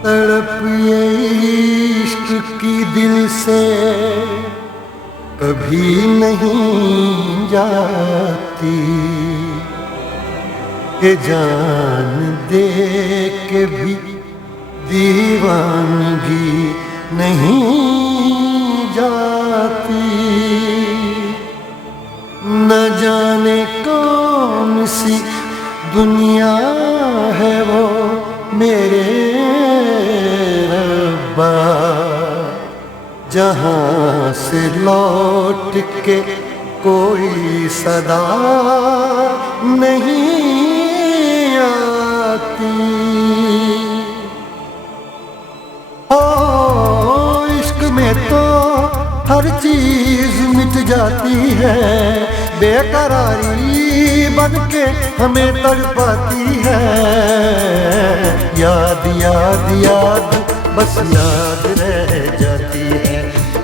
तड़प ये इश्क की दिल से कभी नहीं जाती, के जान दे के भी दीवानगी नहीं जाती। न जाने कौन सी दुनिया है वो मेरे रब्बा, जहाँ से लौट के कोई सदा नहीं आती। ओ इश्क में तो हर चीज मिट जाती है, बेकरारी बनके हमें तड़पाती है। याद याद याद बस याद रह जाती है,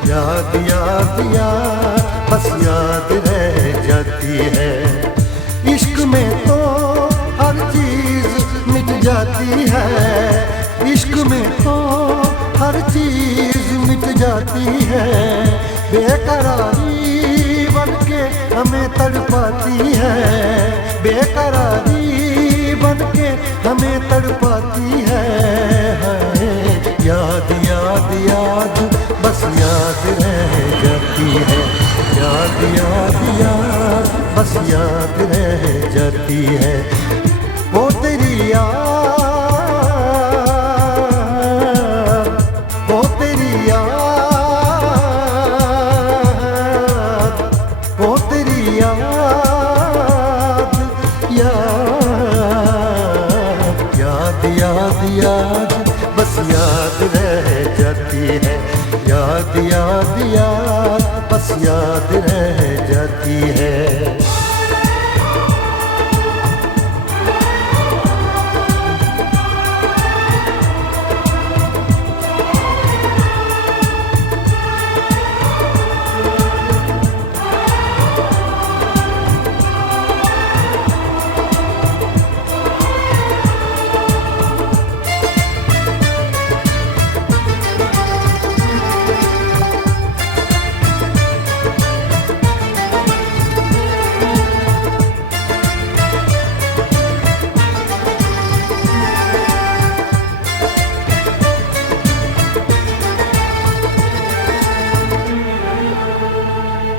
याद याद याद बस याद रह जाती है। इश्क में तो हर चीज मिट जाती है, इश्क में तो हर चीज मिट जाती है, बेकरारी बनके हमें तड़पाती है, बेकरारी बनके हमें तड़पाती है। याद याद याद बस याद रह जाती है, याद याद याद बस याद रह जाती है। वो तेरी याद, वो तेरी याद, वो तेरी याद, याद याद याद बस याद रह जाती है, याद याद याद बस याद रह जाती है।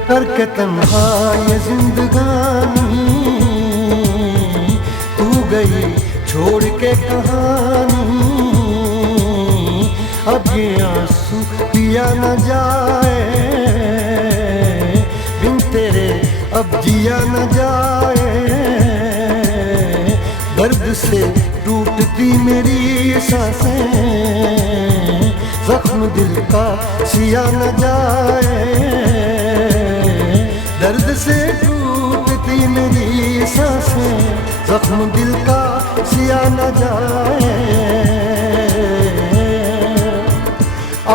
करके तन्हा ये जिंदगानी, तू गई छोड़ के कहानी। अब ये आंसू पिया न जाए, बिन तेरे अब जिया न जाए। दर्द से टूटती मेरी सांसें, जख्म दिल का सिया न जाए। दर्द से टूटती मेरी सांसें, जख्म दिल का सिया न जाए।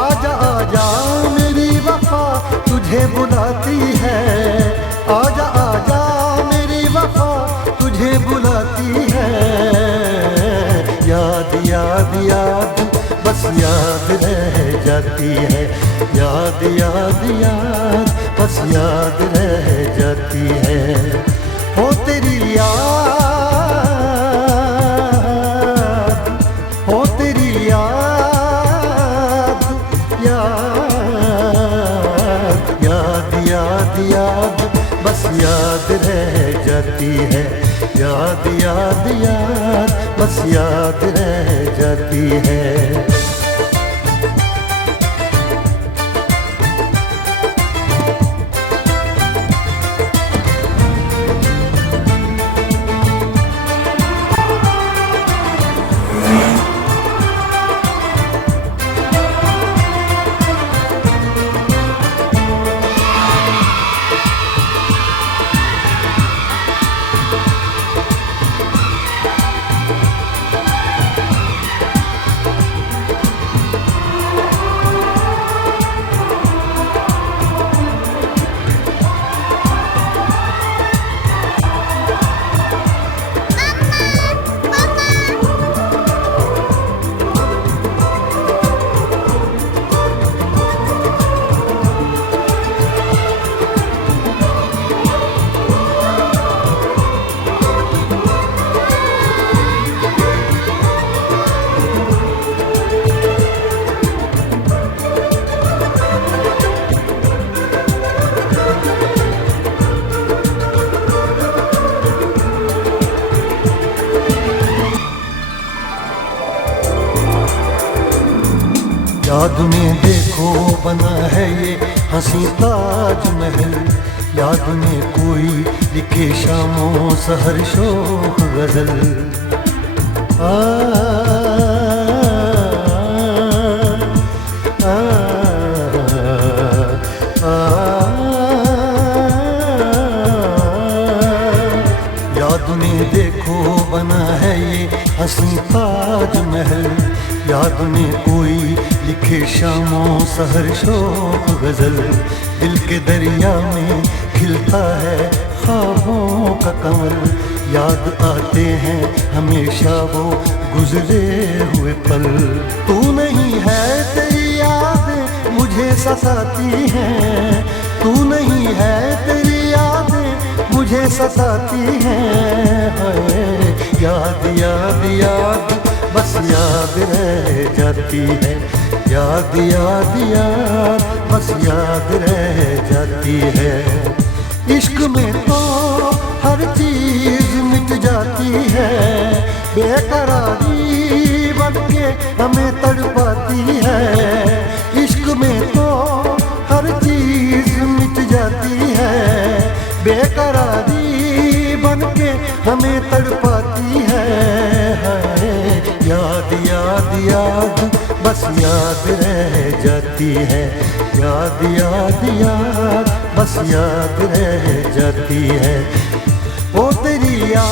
आजा आजा मेरी वफा तुझे बुलाती है, आजा आजा मेरी वफा तुझे बुलाती है। याद याद याद बस याद रह जाती है, याद याद याद बस याद रह जाती है। हो तेरी याद, हो तेरी याद, याद याद याद याद बस याद रह जाती है, याद याद याद बस याद रह जाती है। याद में देखो बना है ये हंसी ताजमहल, याद में कोई लिखे शामों सहर शोख गजल। आ, आ, आ, याद में देखो बना है ये हंसी ताजमहल, याद में कोई लिखे शामों सहर शोक गजल। दिल के दरिया में खिलता है ख्वाबों का कमल, याद आते हैं हमेशा वो गुजरे हुए पल। तू नहीं है तेरी यादें मुझे सताती हैं, तू नहीं है तेरी यादें मुझे सताती हैं। याद याद याद बस याद रह जाती है, याद याद याद बस याद रह जाती है। इश्क में तो हर चीज मिट जाती है, बेकरारी बनके हमें तड़पाती है। इश्क में तो हर चीज मिट जाती है, बेकरारी बनके हमें तड़पाती है। याद याद याद बस याद रह जाती है, याद याद याद बस याद रह जाती है। ओ तेरी याद,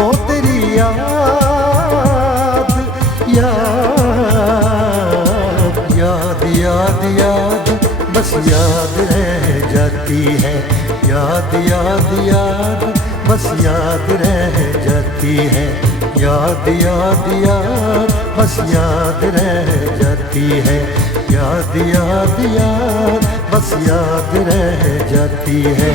ओ तेरी याद, याद याद याद याद बस याद रह जाती है, याद याद याद बस याद रह जाती है। याद याद याद बस याद रह जाती है, याद याद याद बस याद रह जाती है।